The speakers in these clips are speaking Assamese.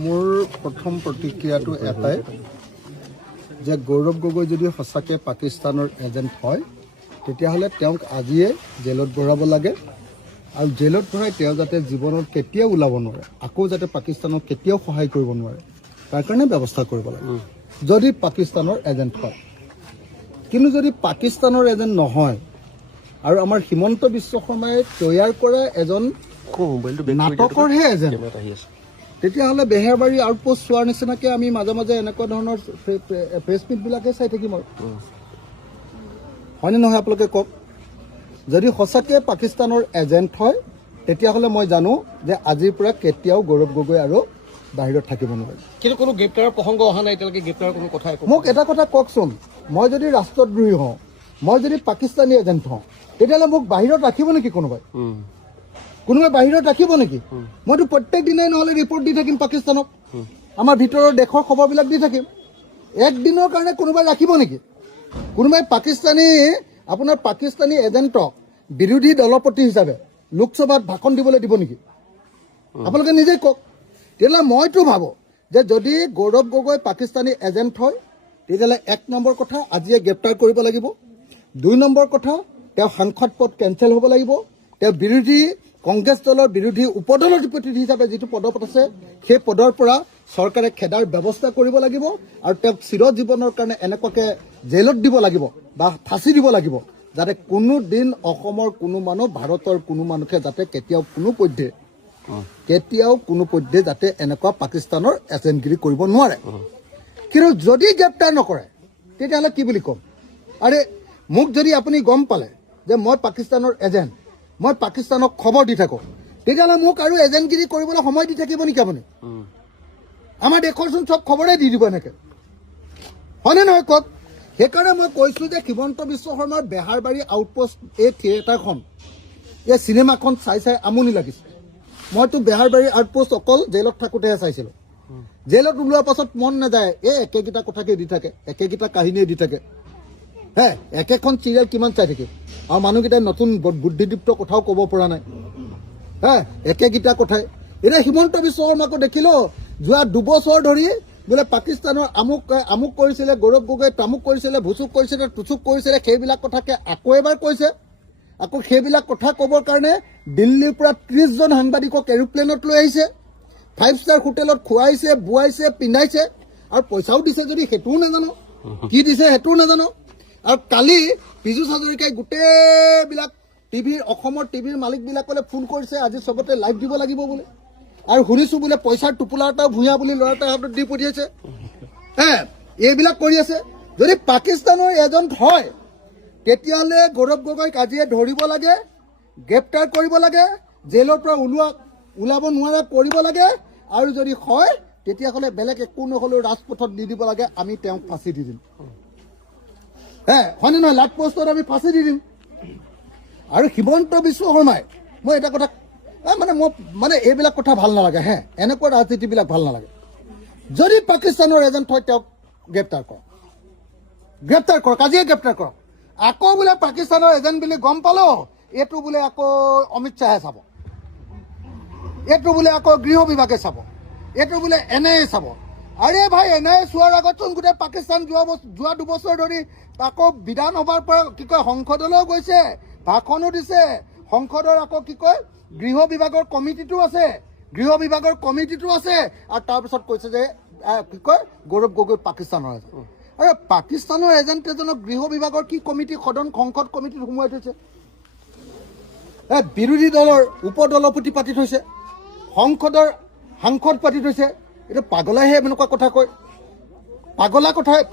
মোৰ প্ৰথম প্ৰতিক্ৰিয়াটো এটাই যে গৌৰৱ গগৈ যদি সঁচাকৈ পাকিস্তানৰ এজেণ্ট হয় তেতিয়াহ'লে তেওঁক আজিয়ে জেলত ভৰাব লাগে আৰু জেলত ভৰাই তেওঁ যাতে জীৱনত কেতিয়াও ওলাব নোৱাৰে, আকৌ যাতে পাকিস্তানক কেতিয়াও সহায় কৰিব নোৱাৰে তাৰ কাৰণে ব্যৱস্থা কৰিব লাগে যদি পাকিস্তানৰ এজেণ্ট হয়। কিন্তু যদি পাকিস্তানৰ এজেণ্ট নহয় আৰু আমাৰ হিমন্ত বিশ্ব শৰ্মাই তৈয়াৰ কৰা এজন নাটকৰহে এজেণ্ট, তেতিয়াহ'লে বেহেৰবাৰী আউটপোষ্ট চোৱাৰ নিচিনাকৈ আমি মাজে মাজে এনেকুৱা ধৰণৰ প্ৰেছ মিটবিলাকে চাই থাকিম আৰু হয়নে নহয় আপোনালোকে কওক। যদি সঁচাকৈ পাকিস্তানৰ এজেণ্ট হয় তেতিয়াহ'লে মই জানো যে আজিৰ পৰা কেতিয়াও গৌৰৱ গগৈ আৰু বাহিৰত থাকিব নোৱাৰে। কিন্তু কোনো গ্ৰেপ্তাৰৰ প্ৰসংগ অহা নাই এতিয়ালৈকে, গ্ৰেপ্তাৰৰ কোনো কথা মোক এটা কথা কওকচোন, মই যদি ৰাষ্ট্ৰদ্ৰোহী হওঁ, মই যদি পাকিস্তানী এজেণ্ট হওঁ, তেতিয়াহ'লে মোক বাহিৰত ৰাখিব নেকি কোনোবাই? কোনোবাই বাহিৰত ৰাখিব নেকি? মইতো প্ৰত্যেক দিনাই নহ'লে ৰিপৰ্ট দি থাকিম পাকিস্তানক, আমাৰ ভিতৰৰ দেশৰ খবৰবিলাক দি থাকিম। একদিনৰ কাৰণে কোনোবাই ৰাখিব নেকি? কোনোবাই আপোনাৰ পাকিস্তানী এজেণ্টক বিৰোধী দলপতি হিচাপে লোকসভাত ভাষণ দিবলৈ দিব নেকি? আপোনালোকে নিজেই কওক। তেতিয়াহ'লে মইতো ভাবোঁ যে যদি গৌৰৱ গগৈ পাকিস্তানী এজেণ্ট হয় তেতিয়াহ'লে 1 নম্বৰ কথা আজিয়ে গ্ৰেপ্তাৰ কৰিব লাগিব, 2 নম্বৰ কথা তেওঁ সাংসদ পদ কেঞ্চেল হ'ব লাগিব, তেওঁ কংগ্ৰেছ দলৰ বিৰোধী উপদলপতি হিচাপে যিটো পদত আছে সেই পদৰ পৰা চৰকাৰে খেদাৰ ব্যৱস্থা কৰিব লাগিব আৰু তেওঁক চিৰজীৱনৰ কাৰণে এনেকুৱাকৈ জেলত দিব লাগিব বা ফাঁচি দিব লাগিব যাতে কোনো দিন অসমৰ কোনো মানুহ, ভাৰতৰ কোনো মানুহে যাতে কেতিয়াও কোনো পধ্যে যাতে এনেকুৱা পাকিস্তানৰ এজেণ্টগিৰি কৰিব নোৱাৰে। কিন্তু যদি গ্ৰেপ্তাৰ নকৰে তেতিয়াহ'লে কি বুলি ক'ম? আৰে মোক যদি আপুনি গম পালে যে মই পাকিস্তানৰ এজেণ্ট, মই পাকিস্তানক খবৰ দি থাকোঁ, তেতিয়াহ'লে মোক আৰু এজেণ্টগিৰি কৰিবলৈ সময় দি থাকিব নেকি আপুনি? আমাৰ দেশৰচোন চব খবৰে দি দিব এনেকৈ, হয়নে নহয় কওক? সেইকাৰণে মই কৈছোঁ যে হিমন্ত বিশ্ব শৰ্মাৰ বেহাৰবাৰী আউটপোষ্ট এই থিয়েটাৰখন, এই চিনেমাখন চাই আমনি লাগিছে। মইতো বেহাৰবাৰী আউটপোষ্ট অকল জেলত থাকোঁতেহে চাইছিলোঁ। জেলত ওলোৱাৰ পাছত মন নাযায়, একেকেইটা কথাকে দি থাকে, একেকেইটা কাহিনীয়ে দি থাকে। একেখন চিৰিয়েল কিমান চাই থাকিম আৰু মানুহকেইটাই নতুন বুদ্ধিদীপ্ত কথাও ক'ব পৰা নাই। একেকেইটা কথাই। এতিয়া হিমন্ত বিশ্ব শৰ্মাকো দেখিলোঁ যোৱা 2 বছৰ ধৰি বোলে পাকিস্তানৰ আমুক কৰিছিলে, গৌৰৱ গগৈ তামুক কৰিছিলে, ভুচুক কৰিছিলে, টুচুক কৰিছিলে, সেইবিলাক কথাকে আকৌ এবাৰ কৈছে। আকৌ সেইবিলাক কথা ক'বৰ কাৰণে দিল্লীৰ পৰা 30জন সাংবাদিকক এৰোপ্লেনত লৈ আহিছে, 5 ষ্টাৰ হোটেলত খুৱাইছে, বোৱাইছে, পিন্ধাইছে আৰু পইচাও দিছে যদি সেইটোও নাজানো, কি দিছে সেইটোও নাজানো। আৰু কালি পীযুষ হাজৰিকাই গোটেইবিলাক অসমৰ টিভিৰ মালিকবিলাকলৈ ফোন কৰিছে, আজি চবতে লাইভ দিব লাগিব বোলে। আৰু শুনিছোঁ বোলে পইচাৰ টোপোলা এটাও ভূঞা বুলি ল'ৰা এটাৰ হাতত দি পঠিয়াইছে। এইবিলাক কৰি আছে। যদি পাকিস্তানৰ এজেণ্ট হয় তেতিয়াহ'লে গৌৰৱ গগৈক আজিয়ে ধৰিব লাগে, গ্ৰেপ্তাৰ কৰিব লাগে, জেলৰ পৰা ওলাব নোৱাৰা কৰিব লাগে আৰু যদি হয় তেতিয়াহ'লে বেলেগ একো নহ'লেও ৰাজপথত দি দিব লাগে, আমি তেওঁক ফাঁচি দি দিম। হয়নে নহয়? লাইট পোষ্টত আমি ফাঁচি দি দিম। আৰু হিমন্ত বিশ্ব শৰ্মাই, মই এটা কথা মানে এইবিলাক কথা ভাল নালাগে, এনেকুৱা ৰাজনীতিবিলাক ভাল নালাগে। যদি পাকিস্তানৰ এজেণ্ট হয় তেওঁক গ্ৰেপ্তাৰ কৰক, আজিয়ে গ্ৰেপ্তাৰ কৰক। আকৌ বোলে পাকিস্তানৰ এজেণ্ট বুলি গম পালো, এইটো বোলে আকৌ অমিত শ্বাহে চাব, এইটো বোলে আকৌ গৃহ বিভাগে চাব, এইটো বোলে NIA চাব। আৰে ভাই, NIA চোৱাৰ আগতচোন গোটেই পাকিস্তান যোৱা 2 বছৰ ধৰি আকৌ বিধানসভাৰ পৰা সংসদলৈও গৈছে, ভাষণো দিছে। সংসদৰ আকৌ গৃহ বিভাগৰ কমিটিটো আছে, আৰু তাৰপিছত কৈছে যে গৌৰৱ গগৈ পাকিস্তানৰ এজেণ্ট। আৰে পাকিস্তানৰ এজেণ্ট এজনক গৃহ বিভাগৰ কি কমিটি, সংসদ কমিটিত সোমোৱাই থৈছে। বিৰোধী দলৰ উপদলপতি পাতি থৈছে, সংসদৰ সাংসদ পাতি থৈছে। এইটো পাগলাইহে এনেকুৱা কথা কয়,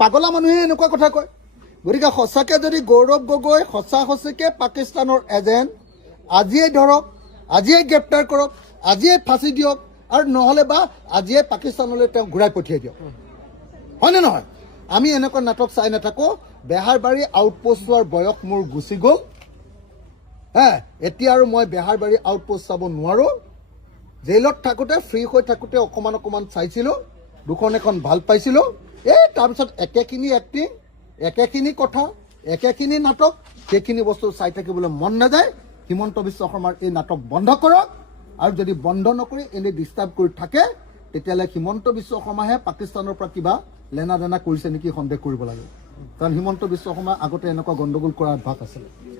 পাগলা মানুহে এনেকুৱা কথা কয়। গতিকে সঁচাকৈ যদি গৌৰৱ গগৈ সঁচাকৈ পাকিস্তানৰ এজেণ্ট, আজিয়ে ধৰক, আজিয়ে গ্ৰেপ্তাৰ কৰক, আজিয়ে ফাঁচি দিয়ক, আৰু নহ'লে বা আজিয়ে পাকিস্তানলৈ তেওঁক ঘূৰাই পঠিয়াই দিয়ক, হয়নে নহয়? আমি এনেকুৱা নাটক চাই নাথাকোঁ। বেহাৰবাৰী আউটপোষ্ট চোৱাৰ বয়স মোৰ গুচি গ'ল। এতিয়া আৰু মই বেহাৰবাৰী আউটপোষ্ট চাব নোৱাৰোঁ। জেলত থাকোঁতে, ফ্ৰী হৈ থাকোঁতে অকণমান চাইছিলোঁ, 2খন ভাল পাইছিলোঁ। তাৰপিছত একেখিনি এক্টিং, একেখিনি কথা, একেখিনি নাটক, সেইখিনি বস্তু চাই থাকিবলৈ মন নাযায়। হিমন্ত বিশ্ব শৰ্মাৰ এই নাটক বন্ধ কৰক, আৰু যদি বন্ধ নকৰি এনেই ডিষ্টাৰ্ব কৰি থাকে তেতিয়াহ'লে হিমন্ত বিশ্ব শৰ্মাহে পাকিস্তানৰ পৰা কিবা লেনা দেনা কৰিছে নেকি সন্দেহ কৰিব লাগে কাৰণ হিমন্ত বিশ্ব শৰ্মা আগতে এনেকুৱা গণ্ডগোল কৰাৰ অভ্যাস আছিলে